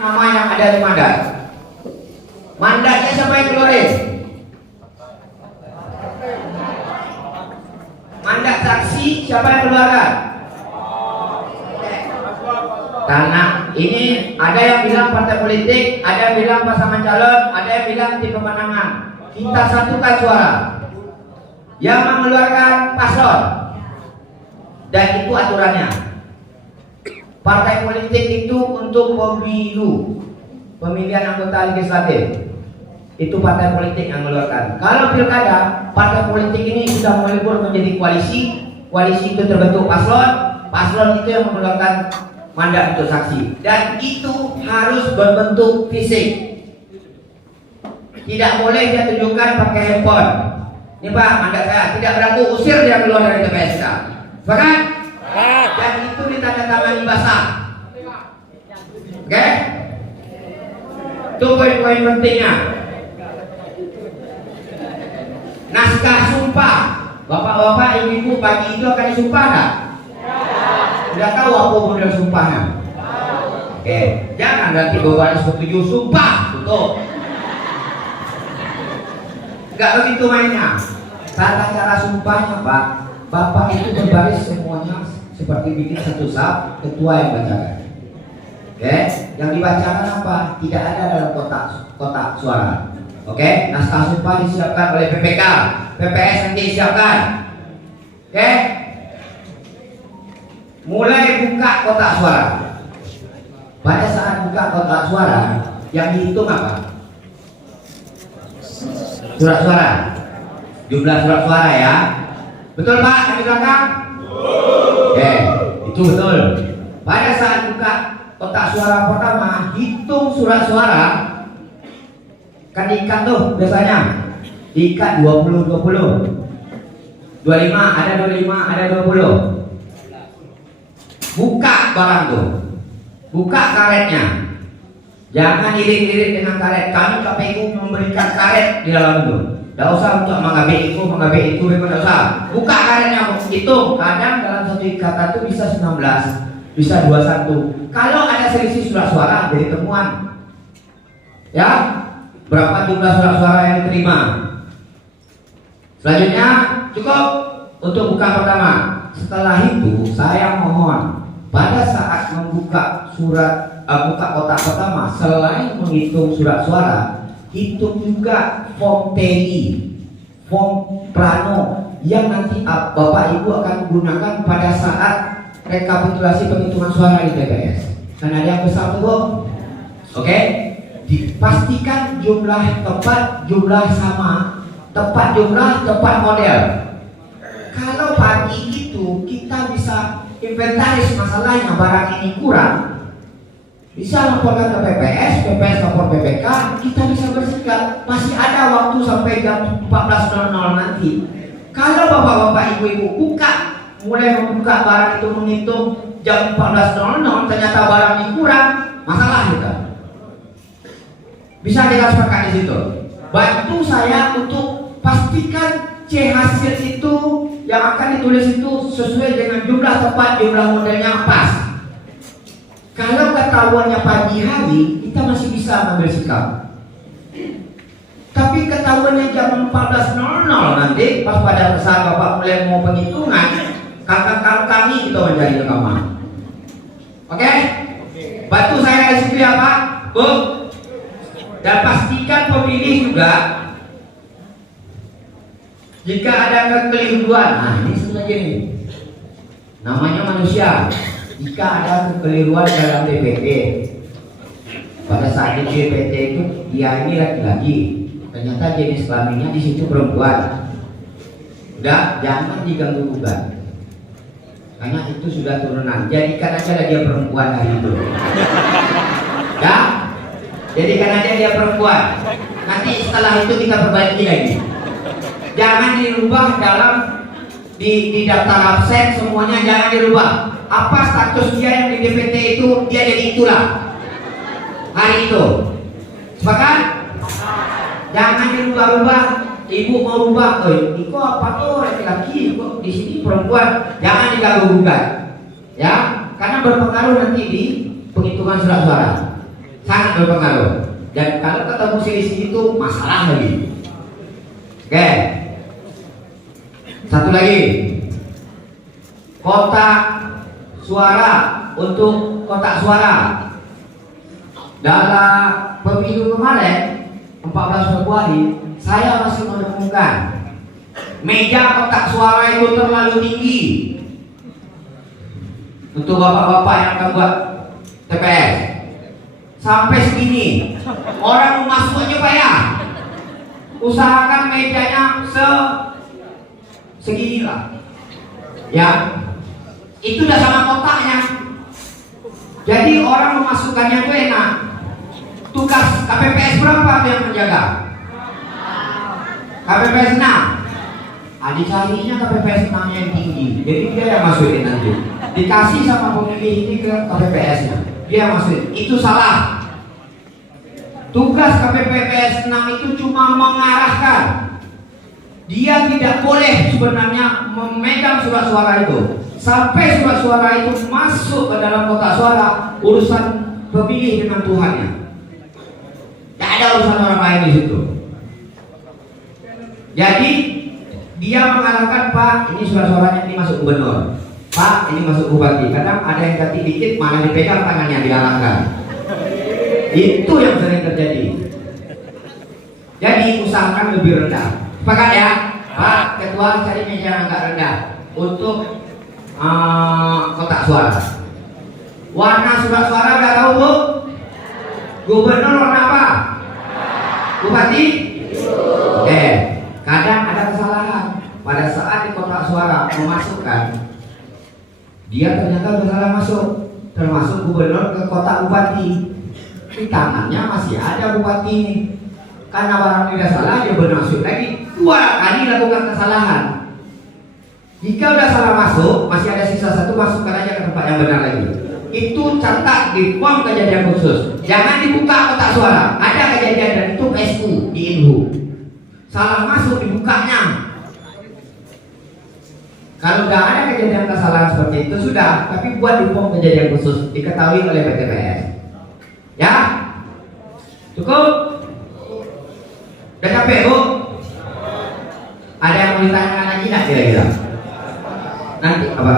nama yang ada di mandat. Mandatnya siapa yang keluarin? Mandat saksi siapa yang keluarkan? Karena ini ada yang bilang partai politik, ada yang bilang pasangan calon, ada yang bilang tim pemenangan. Kita satukan suara. Yang mengeluarkan paslon. Dan itu aturannya. Partai politik itu untuk pemilu, pemilihan anggota legislatif. Itu partai politik yang mengeluarkan. Kalau pilkada, partai politik ini sudah melebur menjadi koalisi. Koalisi itu terbentuk paslon. Paslon itu yang mengeluarkan mandat untuk saksi. Dan itu harus berbentuk fisik. Tidak boleh dia tunjukkan pakai handphone. Ini Pak, mandat saya. Tidak berlaku, usir dia keluar dari TPS kita. Bahkan dan itu ditandatangani basah. Oke? Itu poin-poin pentingnya. Naskah sumpah. Bapak-bapak, ibu-ibu pagi itu akan disumpah enggak? Udah tahu apa model sumpahnya? Oke, jangan nanti bawa setuju sumpah, tutup. Enggak begitu mainnya. Tata cara sumpahnya Pak, Bapak itu berbaris semuanya seperti bikin satu sab, ketua yang bacakan. Oke, yang dibacakan apa? Tidak ada dalam kotak suara. Oke, naskah sumpah disiapkan oleh PPK, PPS nanti disiapkan. Oke, mulai buka kotak suara. Pada saat buka kotak suara, yang dihitung apa? Surat suara, jumlah surat suara ya. Betul Pak, yang di belakang? Oke, itu betul. Pada saat buka kotak suara pertama, hitung surat suara. Kan diikat tuh biasanya. Diikat 20-20. 25, ada 25, ada 20. Buka barang tuh. Buka karetnya. Jangan irit-irit dengan karet. Kami KPU memberikan karet di dalam itu. Tidak usah untuk mengambil itu, tidak usah. Buka karetnya, hitung. Kadang dalam satu ikatan itu bisa 19, bisa 21. Kalau ada selisih surat suara, jadi temuan. Ya, berapa jumlah surat suara yang diterima? Selanjutnya cukup untuk buka pertama. Setelah itu saya mohon pada saat membuka buka kotak pertama, selain menghitung surat suara, hitung juga form TI, form plano yang nanti Bapak Ibu akan gunakan pada saat rekapitulasi penghitungan suara di TPS. Kan ada yang besar tuh, oke? Dipastikan jumlah tepat, jumlah sama, tepat jumlah, tepat model. Kalau pagi itu kita bisa inventaris masalahnya, barang ini kurang, bisa laporkan ke PPS, PPS lapor PPK, kita bisa bersikap. Masih ada waktu sampai jam 14.00 nanti. Kalau bapak-bapak ibu-ibu buka, mulai membuka barang itu menghitung jam 14.00, ternyata barang ini kurang, masalah kita. Bisa kita sepakat di situ. Bantu saya untuk pastikan C hasil itu yang akan ditulis itu sesuai dengan jumlah tepat, jumlah modelnya pas. Kalau ketahuannya pagi hari, kita masih bisa mengambil sikap. Tapi ketahuannya jam 14.00 nanti, pas pada saat Bapak mulai mau penghitungan, kakak kami kita mencari rekaman. Oke? Bantu saya di situ ya Pak, Bu. Dan pastikan pemilih juga, jika ada kekeliruan, nah ini sebenarnya ini, namanya manusia. Jika ada kekeliruan dalam DPT, pada saat di DPT itu dia ini laki-laki, ternyata jenis kelaminnya di situ perempuan, udah jangan diganggu gugat, karena itu sudah turunan. Jadikan aja dia perempuan hari itu, ya. Jadikan aja dia perempuan. Nanti setelah itu kita perbaiki lagi. Jangan dirubah dalam di daftar absen, semuanya jangan dirubah. Apa status dia yang di DPT itu, dia jadi itulah hari itu. Sepakat? Jangan dirubah-rubah. Ibu mau rubah, itu apa tuh laki-laki, kok di sini perempuan? Jangan diganggu gugat, ya, karena berpengaruh nanti di penghitungan surat suara. sangat berpengaruh. Dan kalau ketemu selisih itu masalah lagi. Oke. Satu lagi, kotak suara. Untuk kotak suara dalam pemilu kemarin 14 Februari, saya masih menemukan meja kotak suara itu terlalu tinggi untuk bapak-bapak yang akan buat TPS. Sampai segini, orang mau masuk aja payah. Usahakan mejanya segini lah, ya. Itu udah sama kotaknya. Jadi orang memasukkannya itu enak. Tugas KPPS berapa yang menjaga? KPPS 6. Dicarinya KPPS 6 yang tinggi. Jadi dia yang masukin nanti. Dikasih sama pemilih ini ke KPPS-nya. Dia masukin. Itu salah. Tugas KPPS 6 itu cuma mengarahkan. Dia tidak boleh sebenarnya memegang surat suara itu. Sampai surat suara itu masuk ke dalam kotak suara, urusan pemilih dengan Tuhannya. Tidak ada urusan orang lain di situ. Jadi dia mengarahkan, Pak, ini surat suaranya ini masuk gubernur, Pak, ini masuk bupati. Kadang ada yang ganti dikit, malah dipegang tangannya, diarahkan. Itu yang sering terjadi. Jadi usahakan lebih rendah. Sepakat ya, Pak Ketua, cari meja yang agak rendah untuk kotak suara. Warna surat suara udah tahu, Bu? Gubernur warna apa? Bupati? Kadang ada kesalahan pada saat di kotak suara memasukkan, dia ternyata bersalah masuk, termasuk gubernur ke kotak bupati. Di tangannya masih ada bupati ini. Karena barang tidak salah, dia bermaksud lagi 2 kali lakukan kesalahan. Jika udah salah masuk, masih ada sisa 1, masukkan aja ke tempat yang benar lagi. Itu catat di form kejadian khusus. Jangan dibuka kotak suara. Ada kejadian dan itu SU di Inhu. Salah masuk dibukanya. Kalau udah ada kejadian kesalahan seperti itu sudah, tapi buat di form kejadian khusus diketahui oleh PTPS. Ya, cukup. Udah capek, Bu? Ada yang mau ditanyakan lagi nggak kira-kira? Nanti apa?